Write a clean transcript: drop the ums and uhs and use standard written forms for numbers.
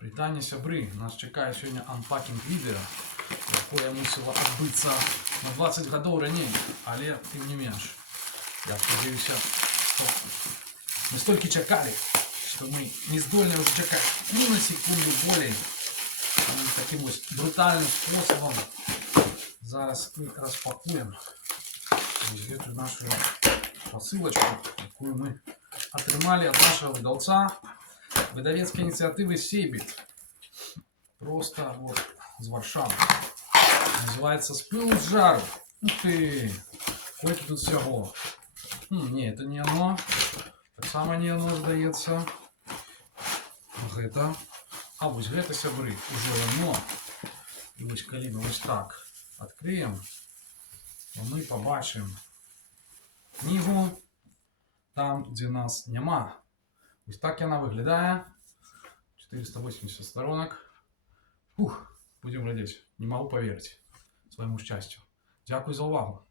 Привітання, сябри! Нас чекає сьогодні анпакінг відео, яке мусило відбутися на 20 років раніше, але тим не менш. Я сподіваюся, що ми стільки чекали, що ми не здольні вже чекати ні на секунду более. Таким ось брутальним способом зараз ми розпакуємо ось цю нашу посилочку, яку ми отримали від нашого видавця. Видавецкая инициатива Сейбит. Просто вот из Варшавы. Называется «С пылу с жару». Ух ты! Сколько тут всего. Не, это не оно. Так само не оно, здається. Это. А вот это, сябры, уже оно. И вот коли мы вот так откроем, то мы побачим книгу там, где нас нема. Ось так вона виглядає. 480 сторонок. Будемо глядіти. Не можу повірити своєму щастю. Дякую за увагу.